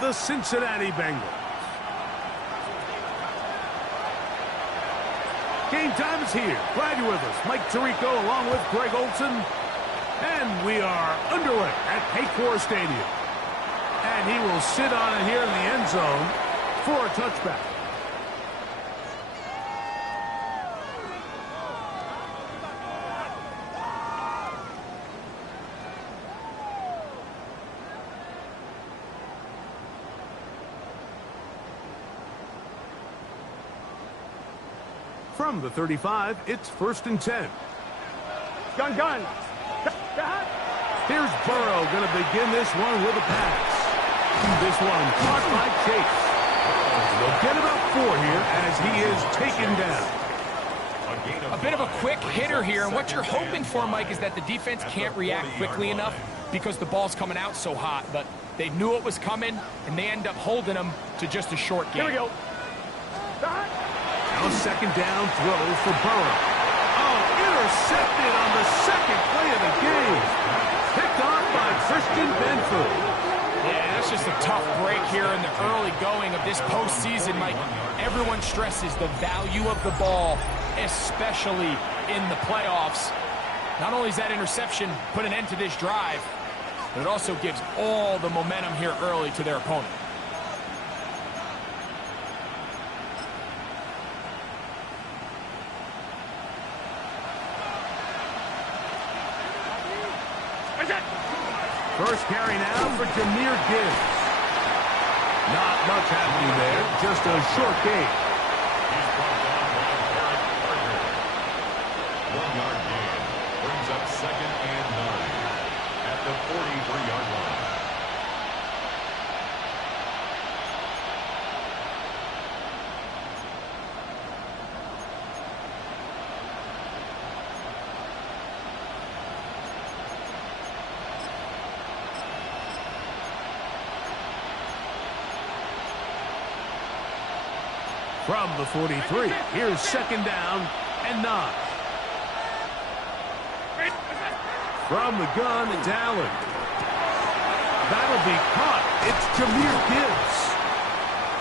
the Cincinnati Bengals. Game time is here. Glad you're with us. Mike Tirico along with Greg Olson. And we are underway at Paycor Stadium. And he will sit on it here in the end zone for a touchback. From the 35, it's 1st and 10. Gun. Here's Burrow going to begin this one with a pass. This one caught by Chase. They'll get about 4 here as he is taken down. A bit of a quick hitter here, and what you're hoping for, Mike, is that the defense can't react quickly enough because the ball's coming out so hot. But they knew it was coming, and they end up holding them to just a short game. Here we go. Now a 2nd down throw for Burrow. Oh, intercepted on the 2nd play of the game. Picked off by Christian Benford. Yeah, that's just a tough break here in the early going of this postseason, Mike. Everyone stresses the value of the ball, especially in the playoffs. Not only does that interception put an end to this drive, but it also gives all the momentum here early to their opponent. First carry now for Jahmyr Gibbs. Not much happening there, just a short gain. He's brought down by Eric Carter. 1-yard gain brings up 2nd and 9 at the 43-yard line. From the 43, here's 2nd down and 9. From the gun, it's Allen. That'll be caught. It's Jahmyr Gibbs.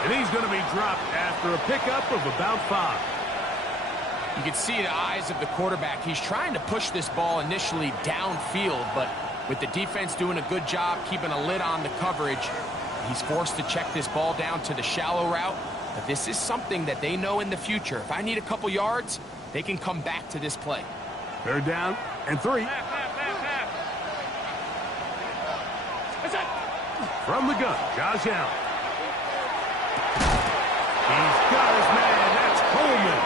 And he's going to be dropped after a pickup of about 5. You can see the eyes of the quarterback. He's trying to push this ball initially downfield, but with the defense doing a good job keeping a lid on the coverage, he's forced to check this ball down to the shallow route. But this is something that they know in the future. If I need a couple yards, they can come back to this play. 3rd down and 3. From the gun, Josh Allen. He's got his man. That's Coleman.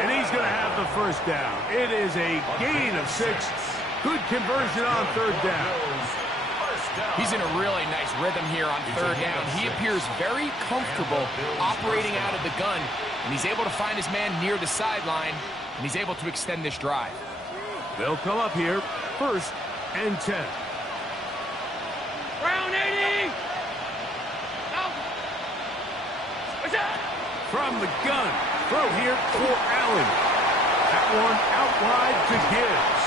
And he's going to have the 1st down. It is a gain of 6. Good conversion on 3rd down. He's in a really nice rhythm here on 3rd down. He appears very comfortable operating out of the gun, and he's able to find his man near the sideline, and he's able to extend this drive. They'll come up here, 1st and 10. Round 80. From the gun, throw here for Allen. That one out wide to Gibbs.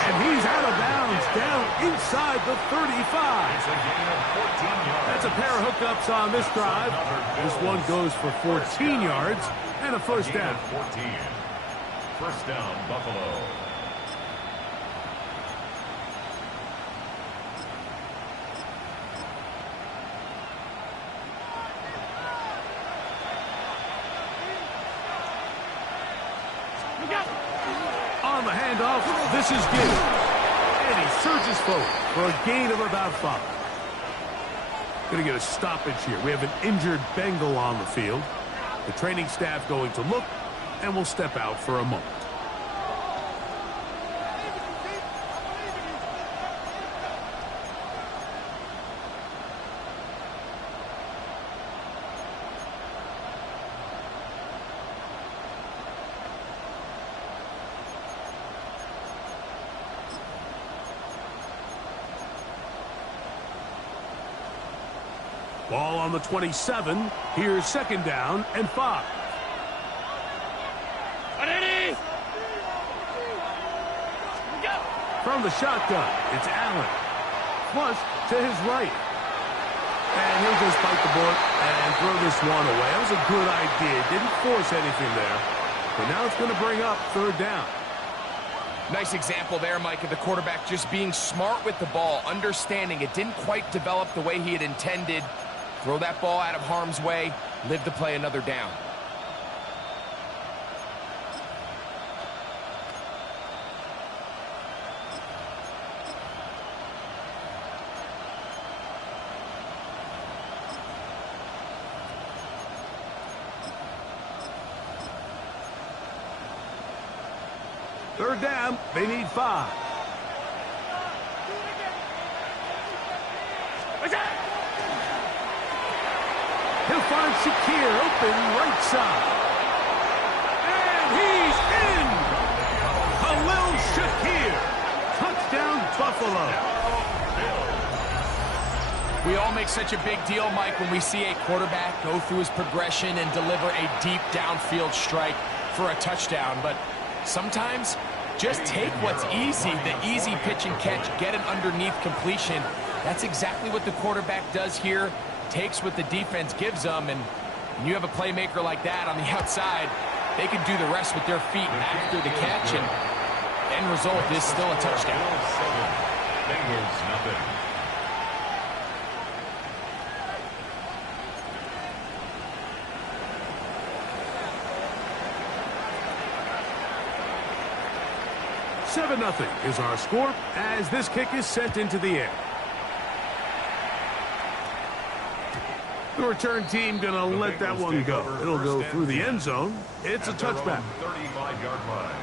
And he's out of bounds down inside the 35. It's a gain of 14 yards. That's a pair of hookups on this drive. This one goes for 14 yards and a 1st down. 14. 1st down, Buffalo. On the handoff, this is Gibbs. And he surges forward for a gain of about 5. Going to get a stoppage here. We have an injured Bengal on the field. The training staff going to look, and will step out for a moment. Ball on the 27. Here's 2nd down and 5. From the shotgun, it's Allen. Flush to his right. And he'll just bite the bullet and throw this one away. That was a good idea. Didn't force anything there. But now it's going to bring up third down. Nice example there, Mike, of the quarterback just being smart with the ball, understanding it didn't quite develop the way he had intended. Throw that ball out of harm's way, live to play another down. Third down, they need 5. He'll find Shakir open right side. And he's in! Khalil Shakir. Touchdown, Buffalo. We all make such a big deal, Mike, when we see a quarterback go through his progression and deliver a deep downfield strike for a touchdown. But sometimes, just take what's easy, the easy pitch and catch, get an underneath completion. That's exactly what the quarterback does here. Takes what the defense gives them, and when you have a playmaker like that on the outside, they can do the rest with their feet after the catch, and end result is still a touchdown. Bengals nothing. Nothing is our score as this kick is sent into the air. The return team gonna let that one go. It'll go through the end zone. It's a touchback. 35-yard line.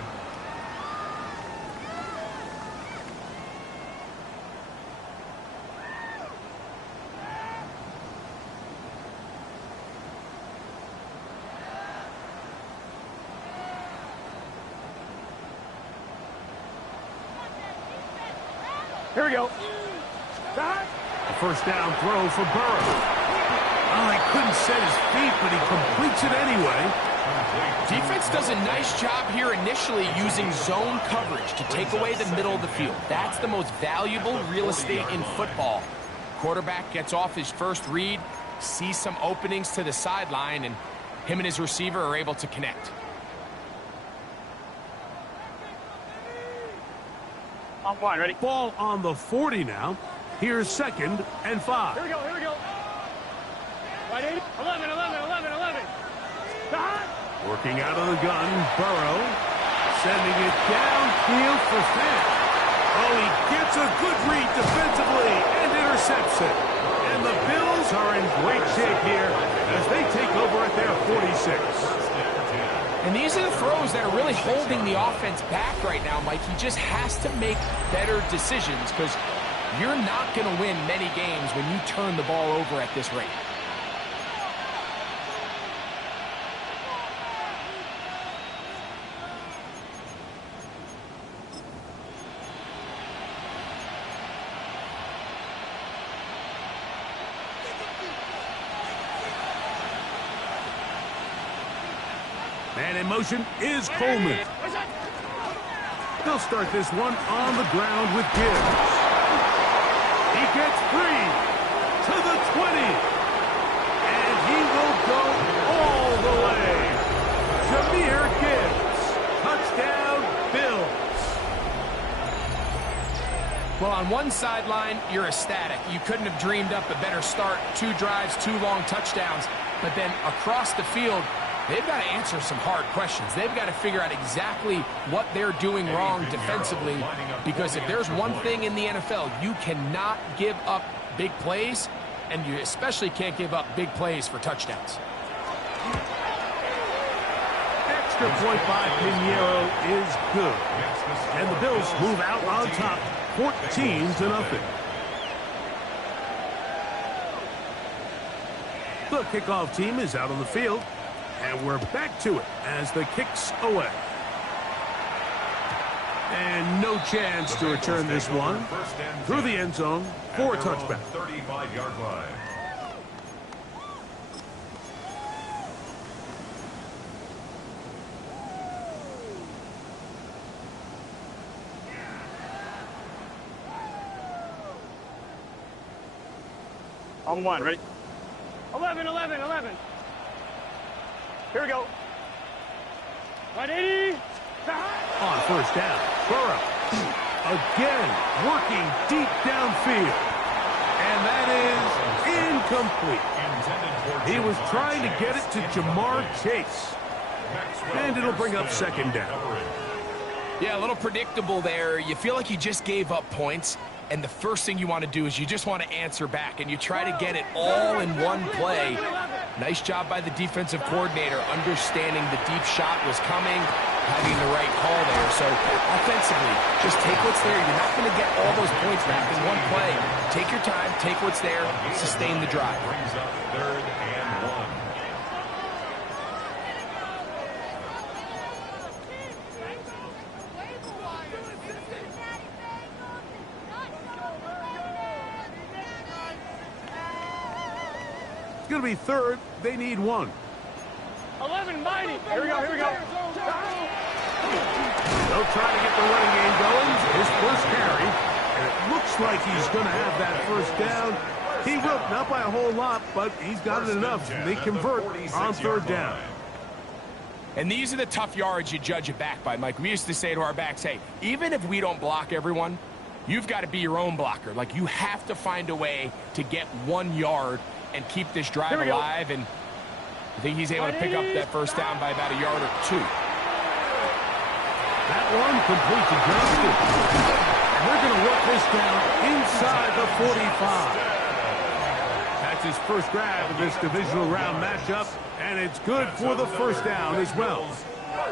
Here we go. A first down throw for Burrow. Oh, he couldn't set his feet, but he completes it anyway. Defense does a nice job here initially using zone coverage to take away the middle of the field. That's the most valuable real estate in football. Quarterback gets off his first read, sees some openings to the sideline, and him and his receiver are able to connect. On one, ready? Ball on the 40 now. Here's 2nd and 5. Here we go, here we go. Right, 80. 11, 11, 11, 11. Working out of the gun, Burrow. Sending it downfield for Fant. Oh, he gets a good read defensively and intercepts it. And the Bills are in great shape here as they take over at their 46. And these are the throws that are really holding the offense back right now, Mike. He just has to make better decisions because you're not going to win many games when you turn the ball over at this rate. Man in motion is Coleman. They'll start this one on the ground with Gibbs. He gets free to the 20. And he will go all the way. Jahmyr Gibbs. Touchdown, Bills. Well, on one sideline, you're ecstatic. You couldn't have dreamed up a better start. 2 drives, 2 long touchdowns. But then across the field, they've got to answer some hard questions. They've got to figure out exactly what they're doing wrong defensively, because if there's one thing in the NFL, you cannot give up big plays, and you especially can't give up big plays for touchdowns. Extra point by Pinheiro is good. And the Bills move out on top, 14-0. The kickoff team is out on the field. And we're back to it as the kick's away. And no chance to return this one through the end zone for a touchback. 35-yard line. On one, ready? 11, 11, 11. Here we go. 180. On first down, Burrow again working deep downfield. And that is incomplete. He was trying to get it to Jamar Chase. And it'll bring up second down. Yeah, a little predictable there. You feel like you just gave up points, and the first thing you want to do is you just want to answer back, and you try to get it all in one play. Nice job by the defensive coordinator understanding the deep shot was coming, having the right call there. So offensively, just take what's there. You're not going to get all those points back in one play. Take your time, take what's there, sustain the drive. Brings up 3rd and 1. It's going to be third. They need one. 11, mighty. Here we go, here we go. They'll try to get the running game going. His first carry. And it looks like he's going to have that first down. He will, not by a whole lot, but he's got it enough. They convert on third down. And these are the tough yards you judge it back by, Mike. We used to say to our backs, hey, even if we don't block everyone, you've got to be your own blocker. Like, you have to find a way to get 1 yard and keep this drive alive. And I think he's able to pick up that first down by about a yard or two. That one complete to Johnston. And they're going to work this down inside the 45. That's his first grab of this divisional round matchup, and it's good for the first down as well.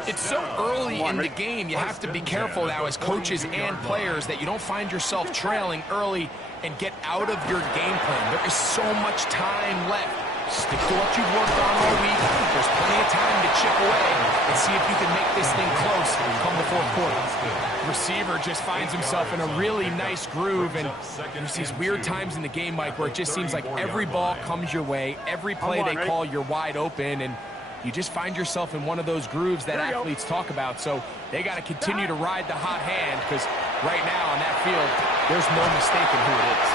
It's so early in the game, you have to be careful now as coaches and players that you don't find yourself trailing early and get out of your game plan. There is so much time left. Stick to what you've worked on all week. There's plenty of time to chip away and see if you can make this thing close come the fourth quarter. Receiver just finds himself in a really nice groove, and there's these weird times in the game, Mike, where it just seems like every ball comes your way, every play they call, you're wide open, and you just find yourself in one of those grooves that athletes talk about. So they got to continue to ride the hot hand, because right now on that field, there's no mistaking who it is.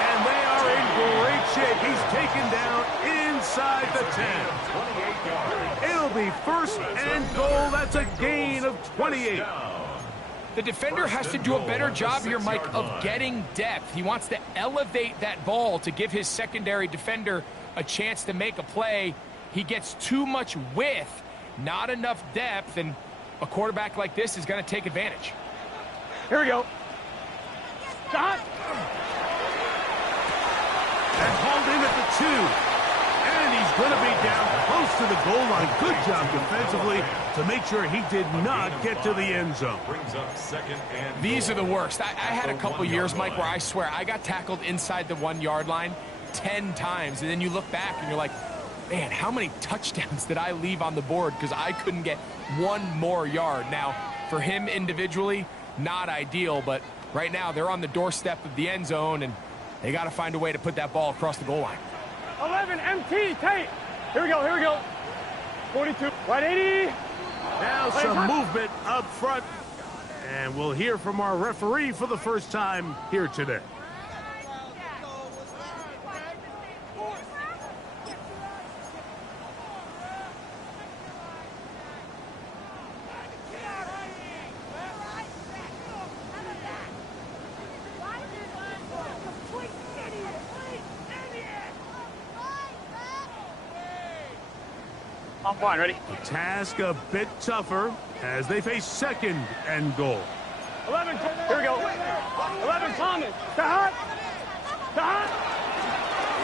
And they are in great shape. He's taken down inside the 10. It'll be first and goal. That's a gain of 28. The defender has to do a better job here, Mike, of getting depth. He wants to elevate that ball to give his secondary defender a chance to make a play. He gets too much width, not enough depth, and a quarterback like this is going to take advantage. Here we go. Stop. And hauled in at the 2. And he's going to be down close to the goal line. Good job defensively to make sure he did not get to the end zone. Brings up 2nd and These are the worst. I had a couple years, Mike, where I swear I got tackled inside the 1 yard line 10 times. And then you look back and you're like, man, how many touchdowns did I leave on the board because I couldn't get 1 more yard? Now, for him individually, not ideal, but right now they're on the doorstep of the end zone, and they got to find a way to put that ball across the goal line. 11, MT, Tate. Here we go, here we go. 42, 180. Now some movement up front. And we'll hear from our referee for the first time here today. I'm fine, ready? The task a bit tougher as they face second and goal. 11, here we go. 11, Thomas. Stop. Stop.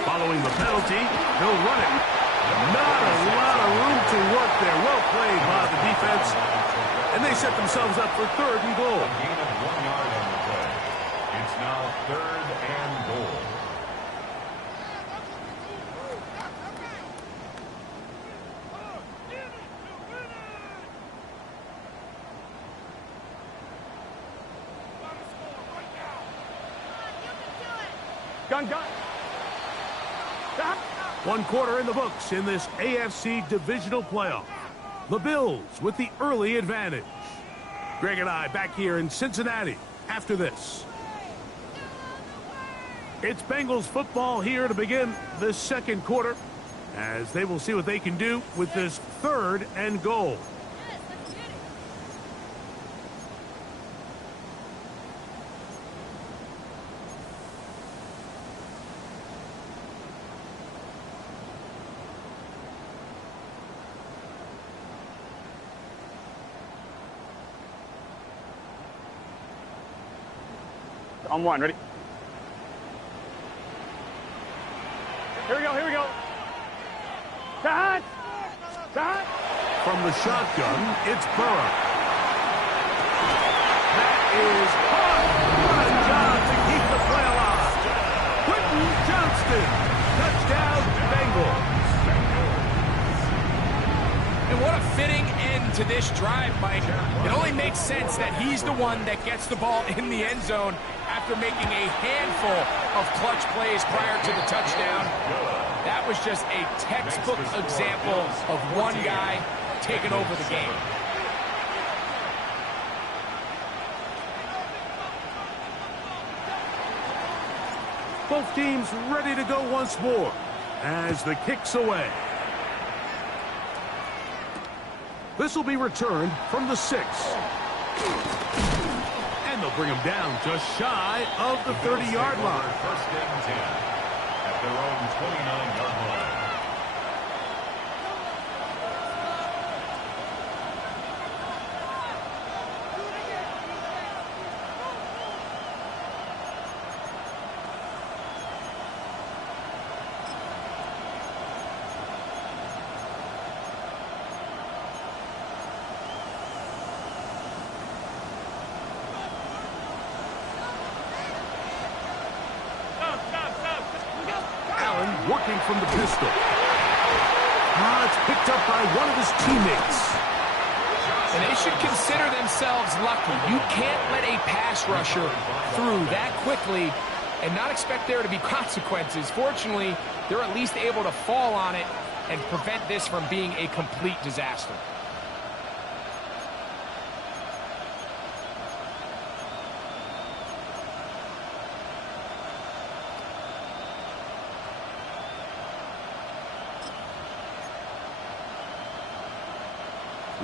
Following the penalty, they'll run it. Not a lot of room to work there. Well played by the defense. And they set themselves up for third and goal. a gain of 1 yard on the play. It's now 3rd and goal. Gun. Stop. 1 quarter in the books in this AFC divisional playoff. The Bills with the early advantage. Greg and I back here in Cincinnati after this. It's Bengals football here to begin the second quarter, as they will see what they can do with this 3rd and goal. On one, ready? Here we go, here we go. Cut! Cut! From the shotgun, it's Burrow. That is caught. What a job to keep the play alive. Quentin Johnston. Touchdown, Bengals. And what a fitting end to this drive, Mike. It only makes sense that he's the one that gets the ball in the end zone after making a handful of clutch plays prior to the touchdown. That was just a textbook example of one guy taking over the game. Both teams ready to go once more as the kick's away. This will be returned from the 6. And they'll bring him down just shy of the 30-yard line. First and 10 at their own 29-yard line. Working from the pistol. It's picked up by one of his teammates. And they should consider themselves lucky. You can't let a pass rusher through that quickly and not expect there to be consequences. Fortunately, they're at least able to fall on it and prevent this from being a complete disaster.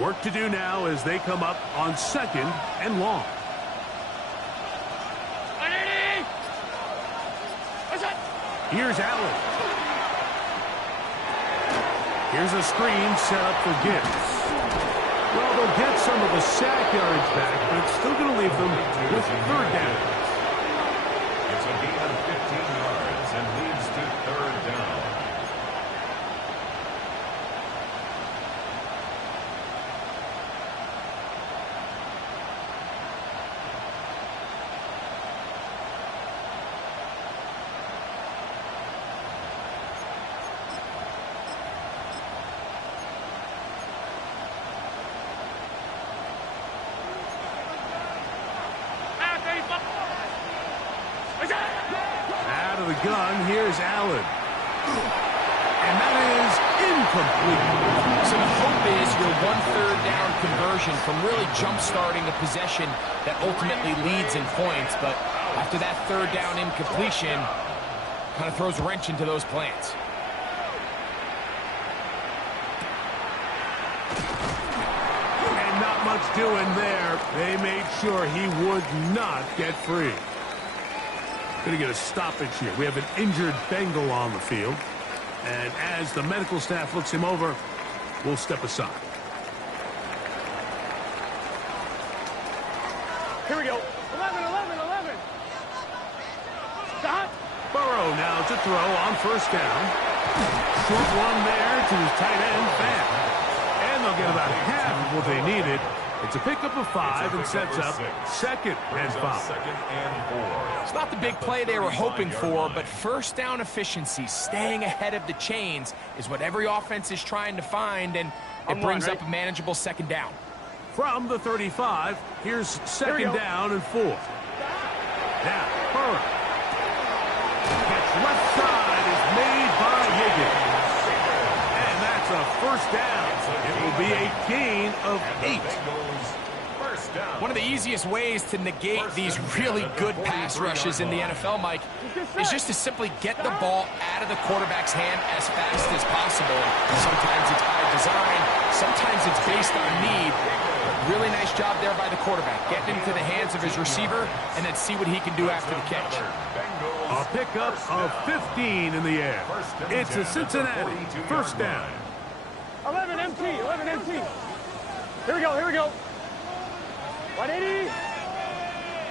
Work to do now as they come up on 2nd and long. Here's Allen. Here's a screen set up for Gibbs. Well, they'll get some of the sack yards back, but it's still going to leave them with 3rd down. It's a gain of 15 yards and leads to 3rd down. Out of the gun, here's Allen. And that is incomplete. So the hope is your 1/3 down conversion from really jump-starting a possession that ultimately leads in points. But after that 3rd down incompletion, kind of throws a wrench into those plans. And not much doing there. They made sure he would not get free. Going to get a stoppage here. We have an injured Bengal on the field. And as the medical staff looks him over, we'll step aside. Here we go. 11, 11, 11. Stop. Burrow now to throw on 1st down. Short one there to his tight end, Van. And they'll get about half of what they needed. It's a pickup of 5 and sets up 2nd and 5. 2nd and 4. It's not the big play they were hoping for, but 1st down efficiency, staying ahead of the chains, is what every offense is trying to find, and it brings up a manageable 2nd down. From the 35, here's 2nd down and 4. Now, Burrow. Catch left side is made by Higgins. And that's a 1st down. It will be a gain of 8. One of the easiest ways to negate these really good pass rushes in the NFL, Mike, is just to simply get the ball out of the quarterback's hand as fast as possible. Sometimes it's by design, sometimes it's based on need. Really nice job there by the quarterback, getting into the hands of his receiver, and then see what he can do after the catch. A pickup of 15 in the air. It's a Cincinnati first down. 11 MT, 11 MT. Here we go, here we go. 180.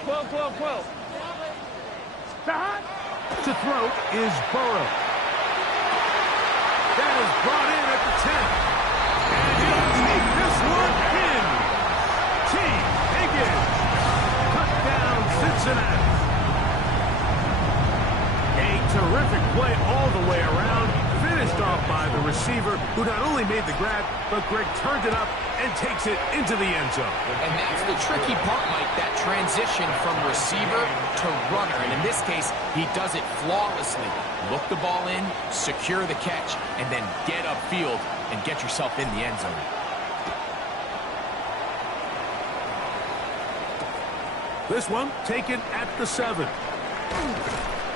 12, 12, 12. To throw is Burrow. That is brought in at the 10. And he'll take this one in. T. Higgins. Touchdown, Cincinnati. A terrific play all the way around. Finished off by the receiver, who not only made the grab, but Greg turned it up and takes it into the end zone. And that's the tricky part, Mike, that transition from receiver to runner. And in this case, he does it flawlessly. Look the ball in, secure the catch, and then get upfield and get yourself in the end zone. This one taken at the 7.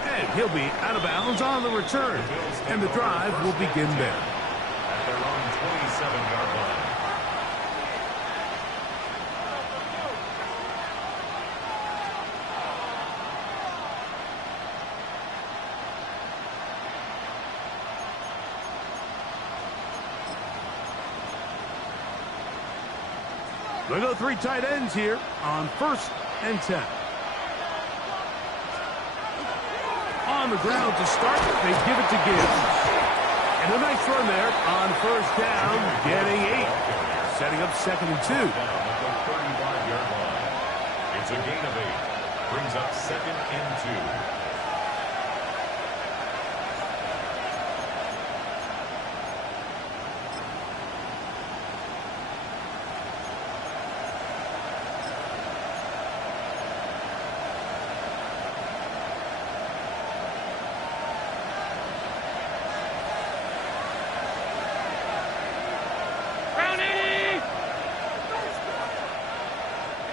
And he'll be out of bounds on the return. And the drive will begin there. At their own 27-yard line. They go 3 tight ends here on 1st and 10. On the ground to start, they give it to Gibbs. And a nice run there on 1st down, getting 8. Setting up 2nd and 2. Down at the 35-yard line. It's a gain of 8. Brings up 2nd and 2. Round 80.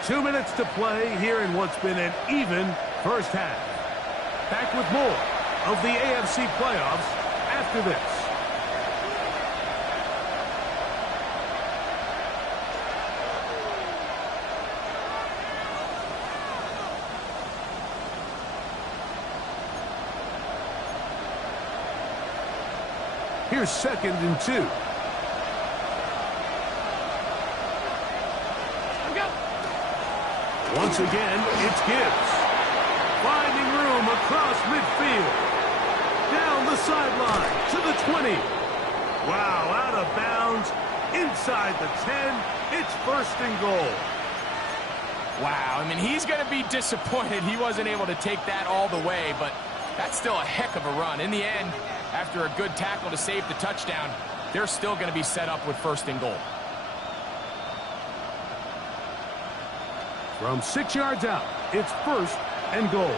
2 minutes to play here in what's been an even first half. Back with more of the AFC playoffs after this. Here's 2nd and 2. Once again, it's Gibbs. Finding room across midfield. Down the sideline to the 20. Wow, out of bounds. Inside the 10. It's 1st and goal. Wow, I mean, he's going to be disappointed he wasn't able to take that all the way, but that's still a heck of a run. In the end, after a good tackle to save the touchdown, they're still going to be set up with 1st and goal. From 6 yards out, it's 1st and goal.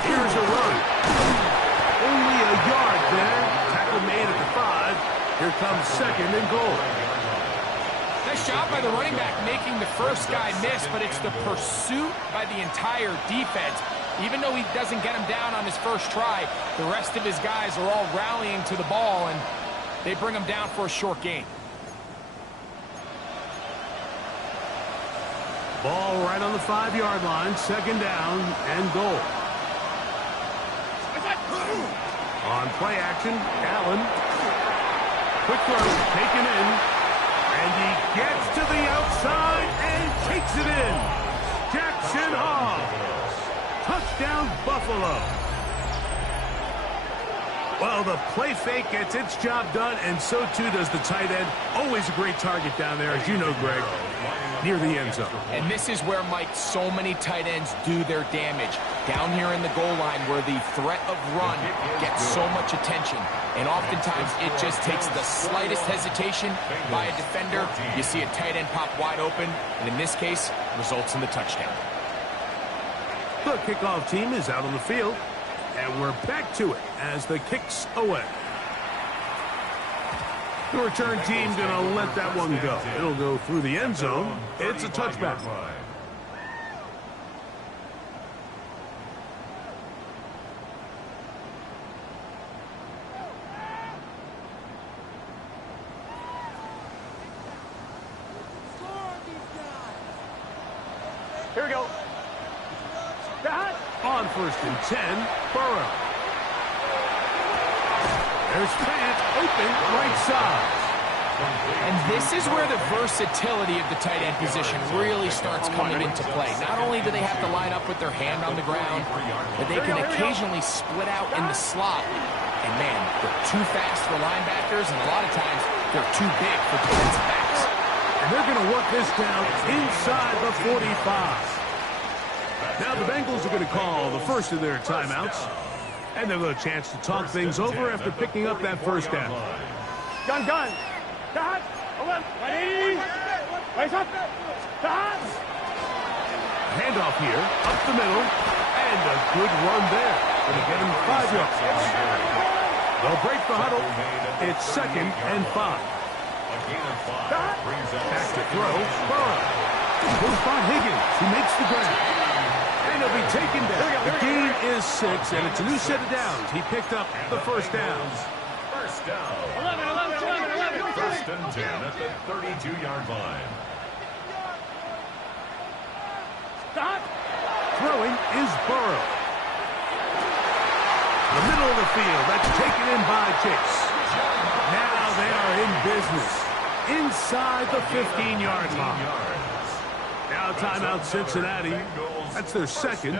Here's a run. Only a yard there. Tackle made at the 5. Here comes 2nd and goal. Nice job by the running back making the first guy miss, but it's the pursuit by the entire defense. Even though he doesn't get him down on his first try, the rest of his guys are all rallying to the ball, and they bring him down for a short gain. Ball right on the 5-yard line, 2nd down and goal. On play action, Allen. Quick throw, taken in. And he gets to the outside and takes it in. Jackson Hall. Touchdown, Buffalo. Well, the play fake gets its job done, and so too does the tight end. Always a great target down there, as you know, Greg, near the end zone. And this is where, Mike, so many tight ends do their damage. Down here in the goal line where the threat of run gets so much attention. And oftentimes it just takes the slightest hesitation by a defender. You see a tight end pop wide open, and in this case, results in the touchdown. The kickoff team is out on the field, and we're back to it as the kick's away. The return team going to let that one go. It'll go through the end zone. It's a touchback. Here we go. That. On 1st and 10, Burrow. There's Fant open right side. And this is where the versatility of the tight end position really starts coming into play. Not only do they have to line up with their hand on the ground, but they can occasionally split out in the slot. And man, they're too fast for linebackers, and a lot of times they're too big for defensive backs. And they're going to work this down inside the 45. Now the Bengals are going to call the first of their timeouts. And they'll get a chance to talk things over after picking up that first down. Gun. That. 180. Raise up. That. Handoff here, up the middle, and a good run there. Going to get him 5 yards. They'll break the huddle. It's 2nd and 5. Back to throw, Burrow. Goes by Higgins, who makes the grab. And he'll be taken down. The gain is 6, and it's a new set of downs. He picked up the first down. First down. 11. 1st and 10 at the 32-yard line. That. Throwing is Burrow. The middle of the field, that's taken in by Chase. Now they are in business. Inside the 15-yard line. Now timeout Cincinnati. That's their 2nd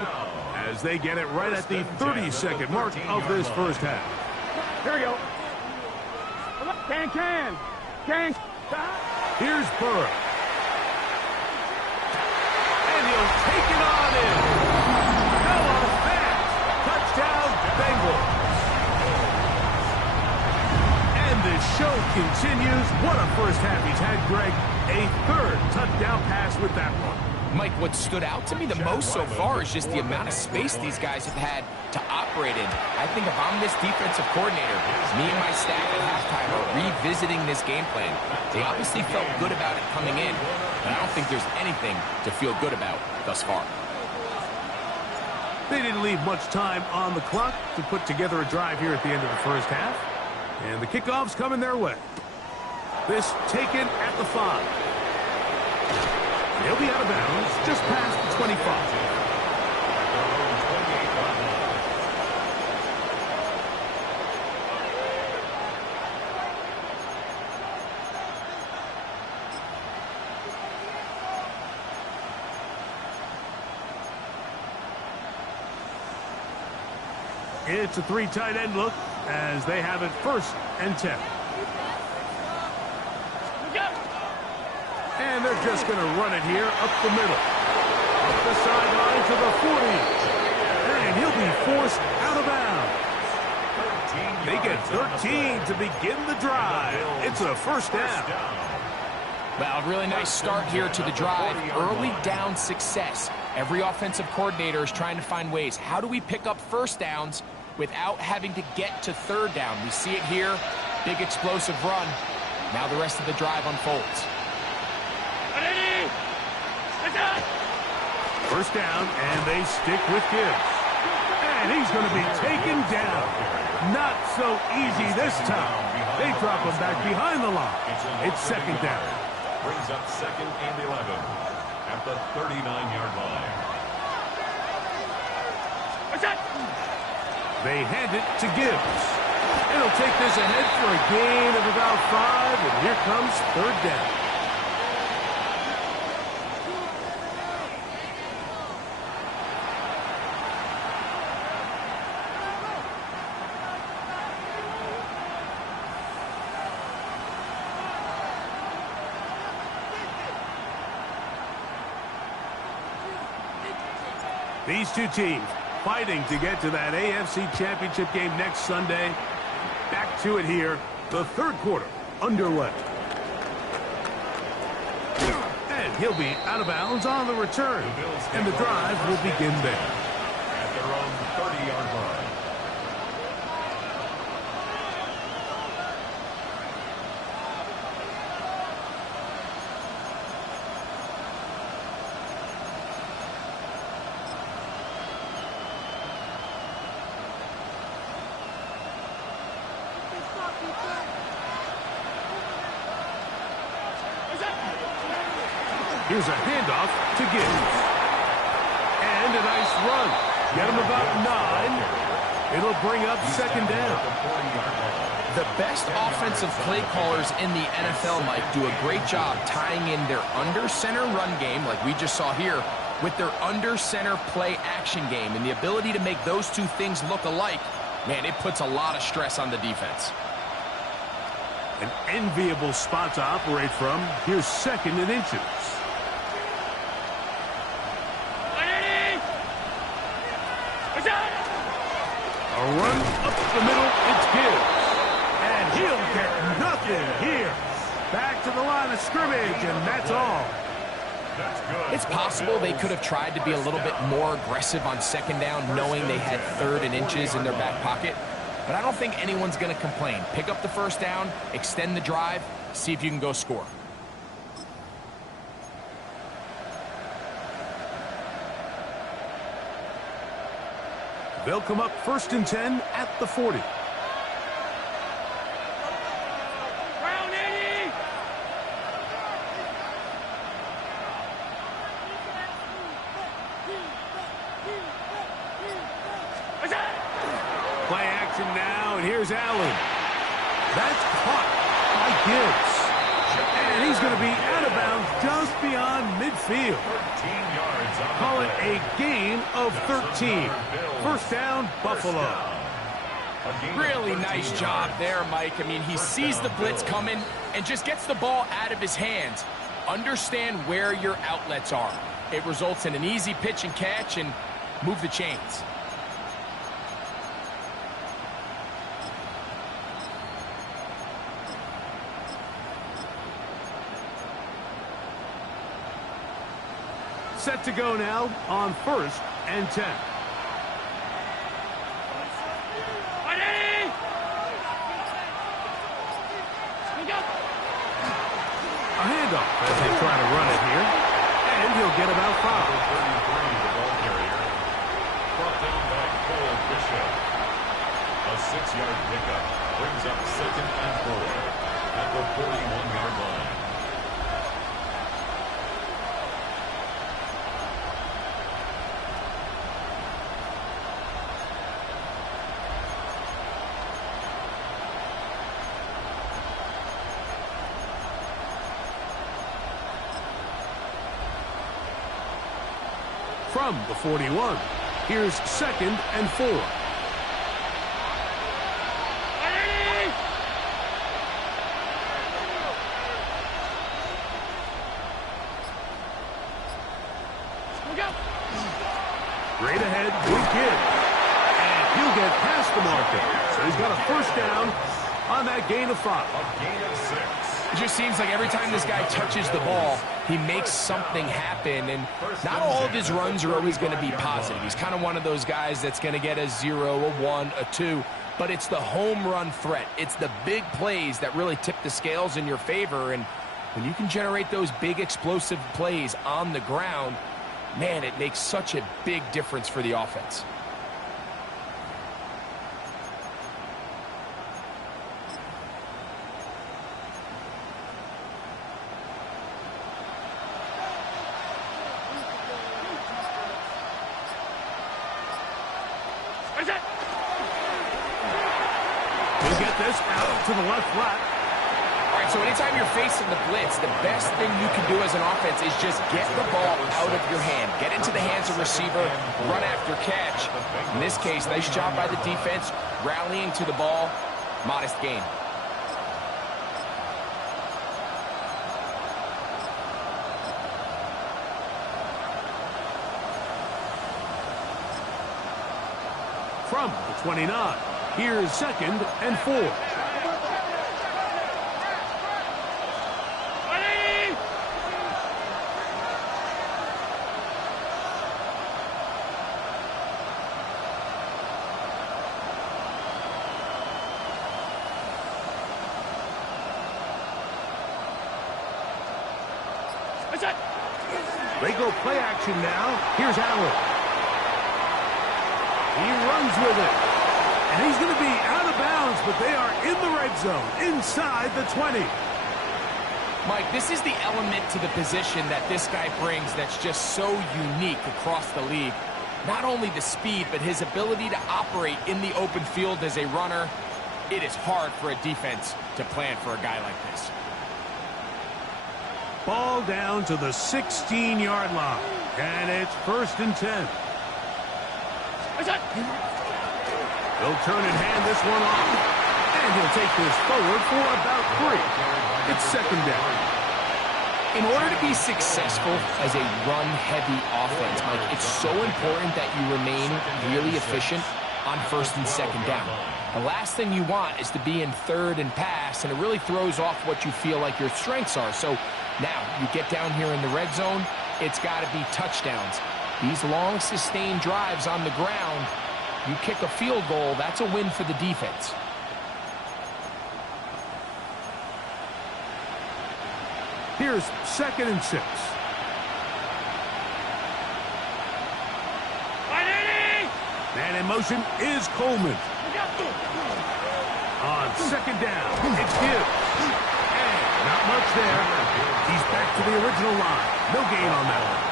as they get it right at the 32nd mark of this first half. Here we go. Can. Here's Burrow. And he'll take it on in. Noah Fant. Touchdown, Bengals. And the show continues. What a first half he's had, Greg. A 3rd touchdown pass with that one. Mike, what stood out to me the most so far is just the amount of space these guys have had to operate in. I think if I'm this defensive coordinator, me and my staff at halftime are revisiting this game plan. They obviously felt good about it coming in, but I don't think there's anything to feel good about thus far. They didn't leave much time on the clock to put together a drive here at the end of the first half. And the kickoff's coming their way. This taken at the 5. He'll be out of bounds just past the 25. It's a 3 tight end look as they have it 1st and 10. And they're just going to run it here up the middle. Up the sideline to the 40. And he'll be forced out of bounds. They get 13 to begin the drive. It's a first down. Well, a really nice start here to the drive. Early down success. Every offensive coordinator is trying to find ways. How do we pick up first downs without having to get to 3rd down? We see it here. Big explosive run. Now the rest of the drive unfolds. First down, and they stick with Gibbs. And he's going to be taken down. Not so easy this time. They drop him back behind the line. It's 2nd down. Brings up 2nd and 11 at the 39-yard line. They hand it to Gibbs. It'll take this ahead for a gain of about 5, and here comes 3rd down. These two teams fighting to get to that AFC Championship game next Sunday. Back to it here. The 3rd quarter underway. And he'll be out of bounds on the return. And the drive will begin there. At their own 30-yard line. Here's a handoff to Gibbs. And a nice run. Get him about 9. It'll bring up second down. The best offensive play callers in the NFL, Mike, do a great job tying in their under-center run game, like we just saw here, with their under-center play action game. And the ability to make those two things look alike, man, it puts a lot of stress on the defense. An enviable spot to operate from. Here's second and inches. A run up the middle, it's Gibbs. And he'll get nothing here. Back to the line of scrimmage, and that's all. That's good. It's possible they could have tried to be a little bit more aggressive on second down, knowing they had third and inches in their back pocket. But I don't think anyone's going to complain. Pick up the first down, extend the drive, see if you can go score. They'll come up 1st and 10 at the 40. Play action now, and here's Allen. That's caught by Gibbs. And he's going to be out of bounds just beyond midfield. 13 yards on Call the it play. a gain of 13. First down, Buffalo. Really nice job there, Mike. I mean, he sees the blitz coming and just gets the ball out of his hands. Understand where your outlets are. It results in an easy pitch and catch and move the chains. Set to go now on 1st and 10. A handoff as they try to run it here. And he'll get about 5. The ball carrier. Brought down by Cole Bishop. A 6-yard pickup brings up 2nd and 4 at the 41-yard line. From the 41, here's 2nd and 4. Great ahead with Gibbs. And he'll get past the marker. So he's got a first down on that gain of 5. A gain of 6. It just seems like every time this guy touches the ball, he makes something happen, and not all of his runs are always going to be positive. He's kind of one of those guys that's going to get a 0, a 1, a 2, but it's the home run threat. It's the big plays that really tip the scales in your favor, and when you can generate those big explosive plays on the ground, man, it makes such a big difference for the offense. He'll get this out to the left flat. All right, so anytime you're facing the blitz, the best thing you can do as an offense is just get the ball out of your hand. Get into the hands of receiver, run after catch. In this case, nice job by the defense, rallying to the ball, modest gain. From the 29, here's 2nd and 4. They go play action now. Here's Allen. He runs with it. And he's going to be out of bounds but they are in the red zone, inside the 20. Mike, this is the element to the position that this guy brings that's just so unique across the league. Not only the speed, but his ability to operate in the open field as a runner. It is hard for a defense to plan for a guy like this. Ball down to the 16-yard line, and it's 1st and 10. He'll turn and hand this one off, and he'll take this forward for about 3. It's 2nd down. In order to be successful as a run-heavy offense, Mike, it's so important that you remain really efficient on 1st and 2nd down. The last thing you want is to be in 3rd and pass, and it really throws off what you feel like your strengths are. So now you get down here in the red zone, it's got to be touchdowns. These long, sustained drives on the ground, you kick a field goal, that's a win for the defense. Here's 2nd and 6. Man in motion is Coleman. On 2nd down, it's Gibbs. And not much there. He's back to the original line. No gain on that one.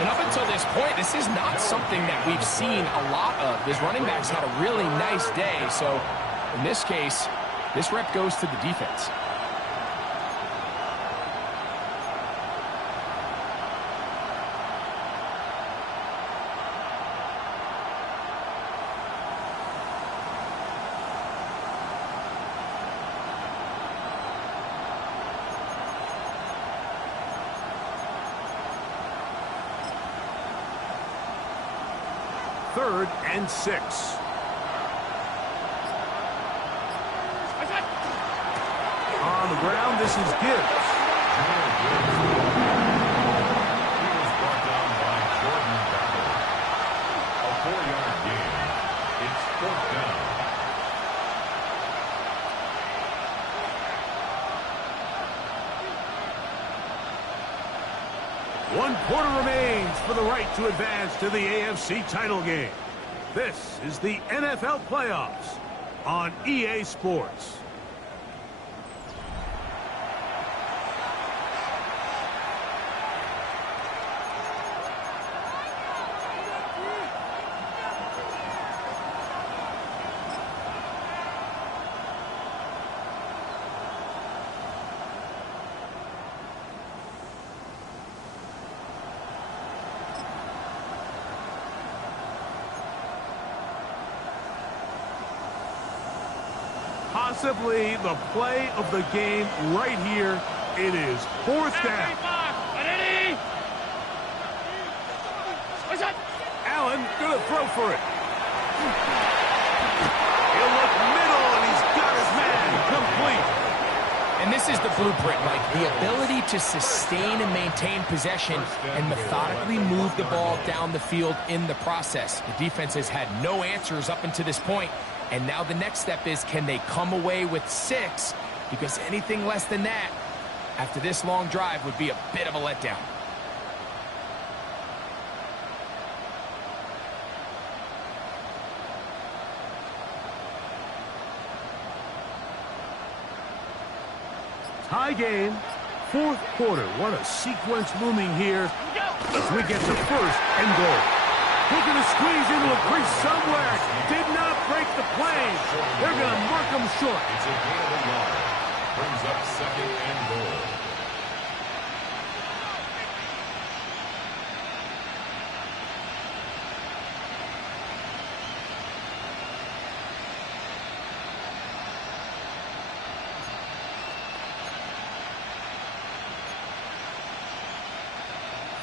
And up until this point, this is not something that we've seen a lot of. His running backs had a really nice day. So in this case, this rep goes to the defense. Third and 6. On the ground, this is Gibbs. He was brought down by Jordan Battle. A 4-yard gain. It's 4th down. One quarter remains for the right to advance to the AFC title game. This is the NFL playoffs on EA Sports. Possibly the play of the game right here. It is 4th down. Allen gonna throw for it. He'll look middle, and he's got his man complete. And this is the blueprint, Mike. The ability to sustain and maintain possession and methodically move the ball down the field in the process. The defense has had no answers up until this point. And now the next step is, can they come away with 6? Because anything less than that, after this long drive, would be a bit of a letdown. Tie game, 4th quarter. What a sequence looming here as we get to 1st and goal. Looking to squeeze into a crease somewhere. Did not break the plane. They're going to mark him short. It's a gain of a yard. Brings up 2nd and goal.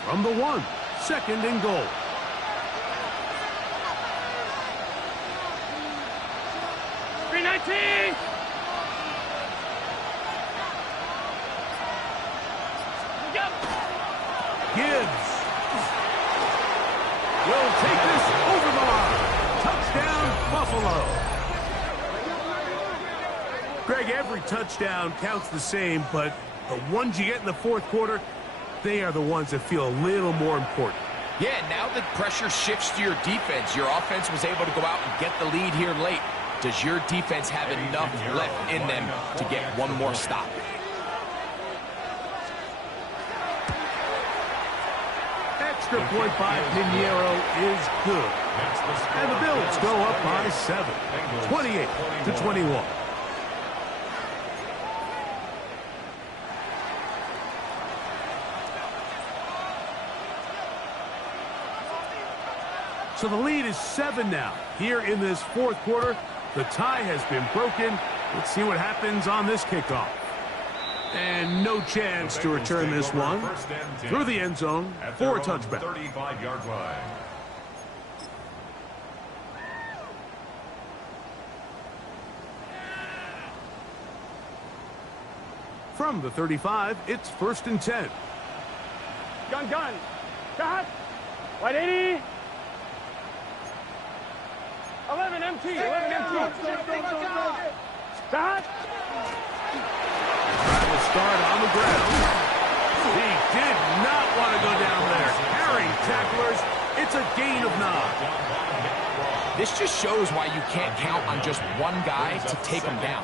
From the 1, 2nd and goal. Gibbs will take this over the line. Touchdown, Buffalo. Greg, every touchdown counts the same, but the ones you get in the 4th quarter, they are the ones that feel a little more important. Yeah, now the pressure shifts to your defense. Your offense was able to go out and get the lead here late. Does your defense have enough left in them to get one more stop? Extra point by Pinheiro is good. And the Bills go up by 7, 28-21. So the lead is 7 now. Here in this fourth quarter, the tie has been broken. Let's see what happens on this kickoff. And no chance to return this one through the end zone for a touchback. 35-yard line. From the 35, it's 1st and 10. Gun. Cut. White 80. 11 MT. 11 MT. Cut. Trying to start on the ground. He did not want to go down there. Carrying tacklers. It's a gain of 9. This just shows why you can't count on just one guy to take him down.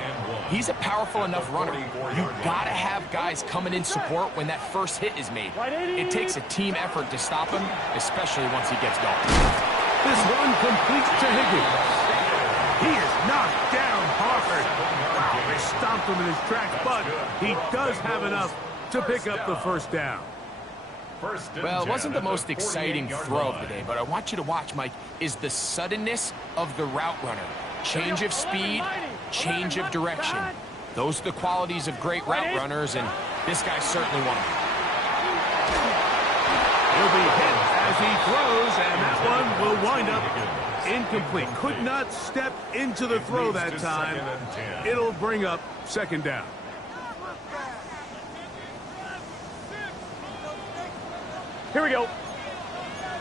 He's a powerful enough runner. You gotta have guys coming in support when that first hit is made. It takes a team effort to stop him, especially once he gets going. This one complete to Higgins. He is knocked down hard. Wow, they stomped him in his tracks, but he does have enough to pick up the first down. Well, it wasn't the most exciting throw of the day, but I want you to watch, Mike, is the suddenness of the route runner. Change of speed, change of direction. Those are the qualities of great route runners, and this guy's certainly one of them. He'll be hit as he throws, and that one will wind up incomplete. Could not step into the throw that time. It'll bring up 2nd down. Here we go.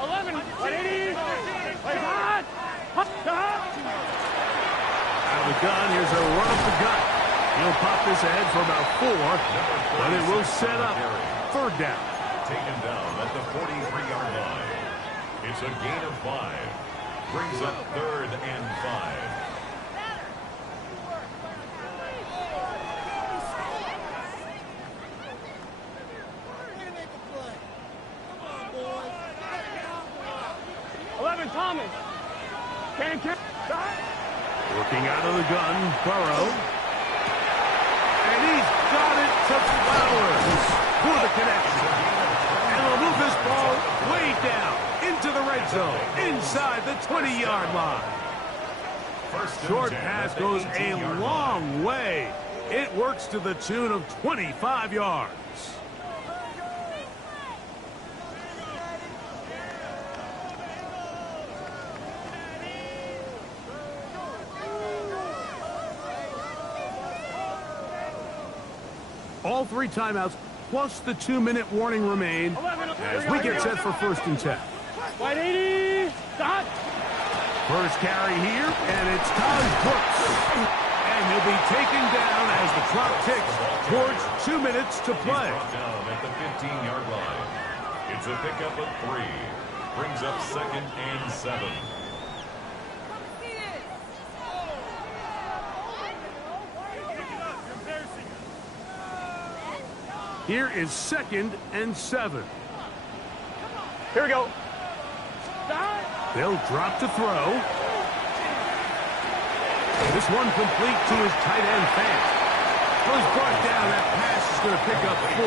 11. 180. Hot. Out of the gun, here's a run up the gut. He'll pop this ahead for about 4, but it will set up 3rd down. Taken down at the 43-yard line. It's a gain of 5. Brings up 3rd and 5. Thomas. Can. Working out of the gun, Burrow. And he's got it to Flowers for the connection. And they'll move this ball way down into the red zone, inside the 20-yard line. Short pass goes a long way. It works to the tune of 25 yards. All 3 timeouts, plus the 2-minute warning remain as we get set for 1st and 10. 180. Stop. First carry here, and it's Todd Brooks. And he'll be taken down as the clock ticks towards 2 minutes to play. Down at the 15-yard line. It's a pickup of 3. Brings up 2nd and 7. Here is 2nd and 7. Here we go. They'll drop to throw. This one complete to his tight end Fant. Was brought down. That pass is going to pick up 4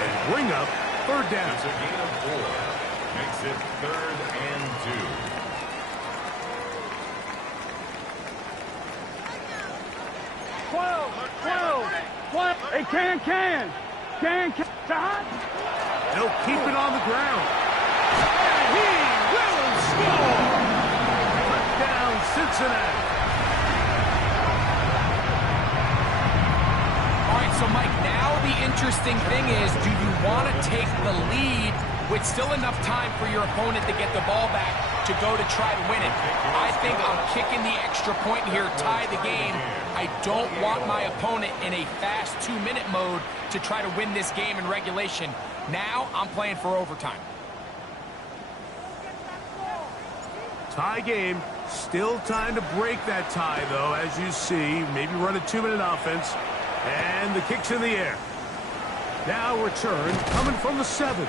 and bring up 3rd down. It's a gain of 4. Makes it 3rd and 2. 12. Hey, can. They'll keep it on the ground. And he will score. Touchdown, Cincinnati. All right, so Mike, now the interesting thing is, do you want to take the lead with still enough time for your opponent to get the ball back to go to try to win it? I think I'm kicking the extra point here, tie the game. I don't want my opponent in a fast 2-minute mode to try to win this game in regulation. Now I'm playing for overtime. Tie game, Still time to break that tie, though, as you see. Maybe run a 2-minute offense. And the kick's in the air. Now return coming from the 7.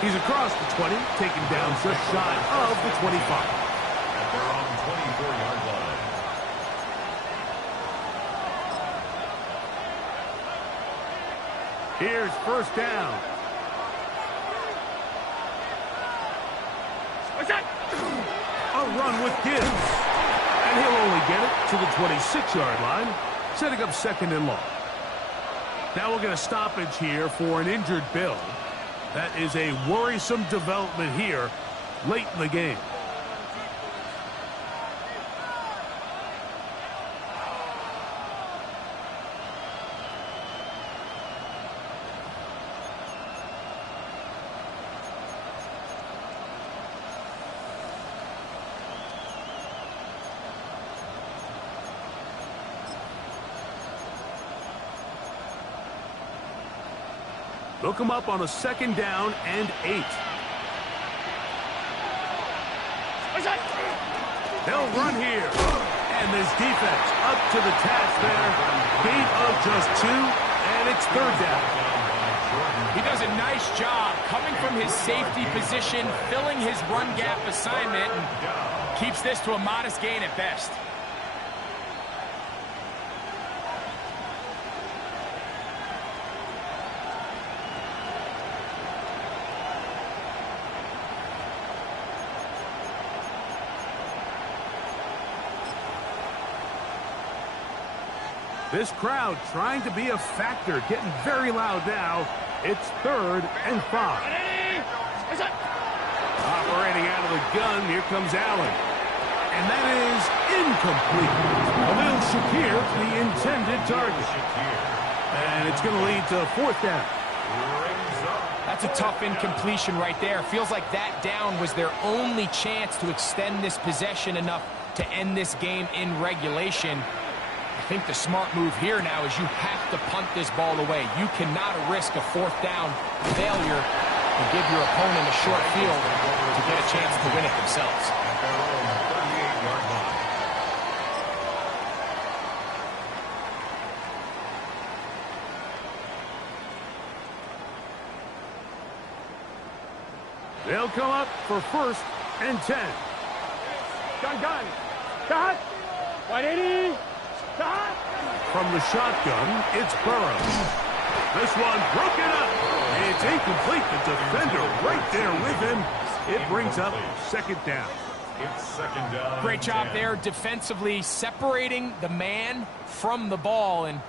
He's across the 20, taken down just shy of the 25. And they're on the 24-yard line. Here's first down. What's that? A run with Gibbs. And he'll only get it to the 26-yard line, setting up second and long. Now we're going to stoppage here for an injured Bill. That is a worrisome development here late in the game. Look him up on a 2nd down and 8. They'll run here. And this defense up to the task there. Gain of just 2, and it's 3rd down. He does a nice job coming from his safety position, filling his run gap assignment, and keeps this to a modest gain at best. This crowd trying to be a factor, getting very loud now. It's 3rd and 5. Operating out of the gun, here comes Allen. And that is incomplete. Khalil Shakir, the intended target. And it's going to lead to 4th down. That's a tough incompletion right there. Feels like that down was their only chance to extend this possession enough to end this game in regulation. I think the smart move here now is you have to punt this ball away. You cannot risk a 4th down failure and give your opponent a short field to get a chance to win it themselves. They'll come up for 1st and 10. Gun. Cut. 180. From the shotgun, it's Burrows. This one broken up. It's incomplete. The defender right there with him. It brings up 2nd down. It's 2nd down. Great job there defensively, separating the man from the ball. And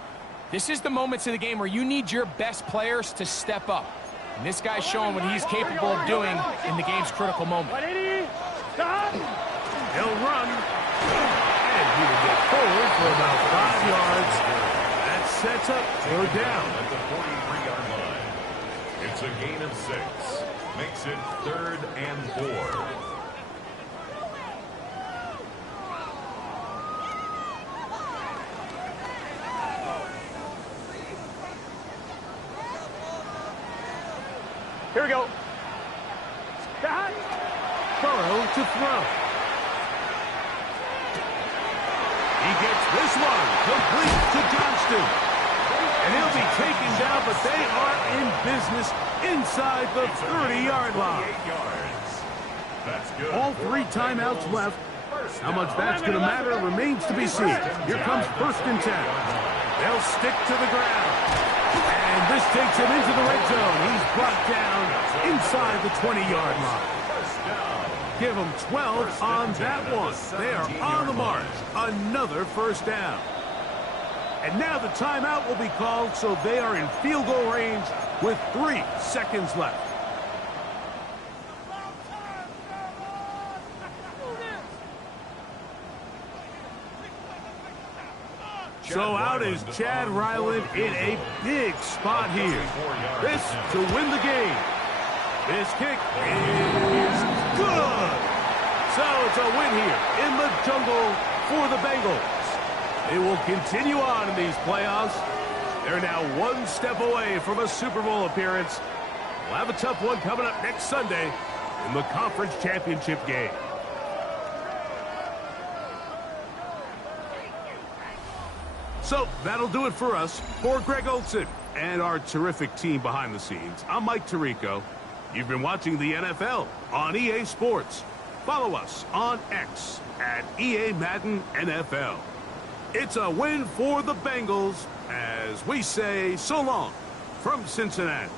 this is the moments of the game where you need your best players to step up. And this guy's showing what he's capable of doing in the game's critical moment. 180. He'll run. He will get forward for about 5 yards. That sets up 3rd down. At the 43-yard line. It's a gain of 6. Makes it 3rd and 4. Here we go. Burrow to throw. He gets this one complete to Johnston. And he'll be taken down, but they are in business inside the 30-yard line. That's good. All 3 timeouts left. How much that's going to matter remains to be seen. Here comes 1st and 10. They'll stick to the ground. And this takes him into the red zone. He's brought down inside the 20-yard line. Give them 12 on that one. They are on the march. Another 1st down. And now the timeout will be called, so they are in field goal range with 3 seconds left. So out is Chad Ryland in a big spot here. This to win the game. This kick is good. So it's a win here in the jungle for the Bengals. They will continue on in these playoffs. They're now 1 step away from a Super Bowl appearance. We'll have a tough one coming up next Sunday in the conference championship game. So that'll do it for us. For Greg Olson and our terrific team behind the scenes, I'm Mike Tirico. You've been watching the NFL on EA Sports. Follow us on X at EA Madden NFL. It's a win for the Bengals as we say so long from Cincinnati.